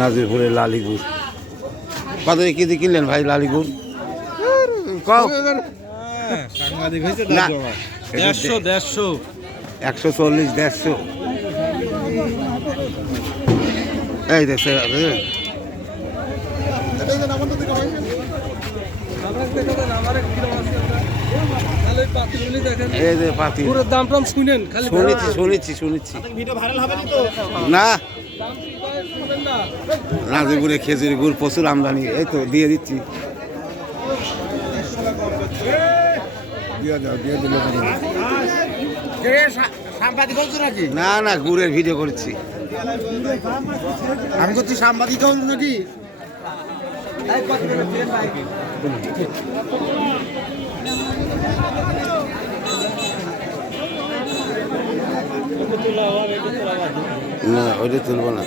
নাজিরপুরের লালিগুড়। কত কেজি কিনলেন ভাই লালিগুড়? সাংবাদিক হয়েছে না। 150 150 140 150 এই দেখছে এই যে পাতি দাম টাম শুনেন খালি শুনেছি না নাজিরপুরে খেজুরি গুড় প্রচুর আমদানি, এই তো দিয়ে দিচ্ছি। না না গুড়ের ভিডিও করছি আমি করছি সাংবাদিক নাকি না ওইটা তুলবো না।